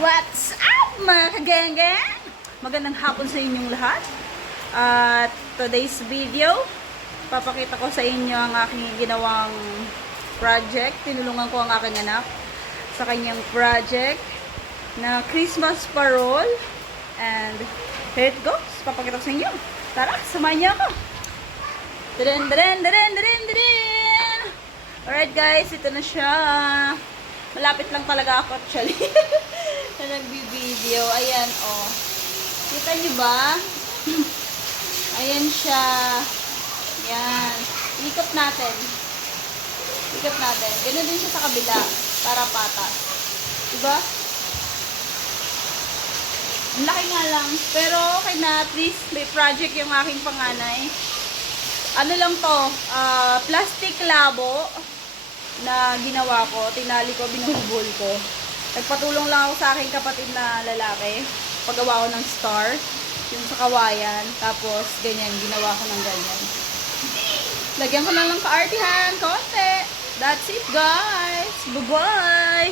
What's up mga kagengeng? Magandang hapon sa inyong lahat. At today's video, papakita ko sa inyo ang aking ginawang project. Tinulungan ko ang aking anak sa kanyang project na Christmas Parol. And here it goes. Papakita ko sa inyo. Tara, samahan niyo ako. Tadaan, tadaan, tadaan, tadaan, tadaan. Alright guys, ito na siya. Malapit lang talaga ako actually. Na nagbi-video. Ayan, oh. Kita nyo ba? Ayan siya. Ayan. Ikot natin. Ikot natin. Ganun din siya sa kabila. Para patas. Diba? Ang laki nga lang. Pero okay na. At least may project yung aking panganay. Ano lang to? Plastic labo na ginawa ko. Tinali ko, binuhubol ko. Nagpatulong lang ako sa aking kapatid na lalaki. Paggawa ko ng star. Yung sa kawayan. Tapos, ganyan. Ginawa ko ng ganyan. Lagyan ko na lang kaartihan. Konti. That's it, guys. Bye-bye!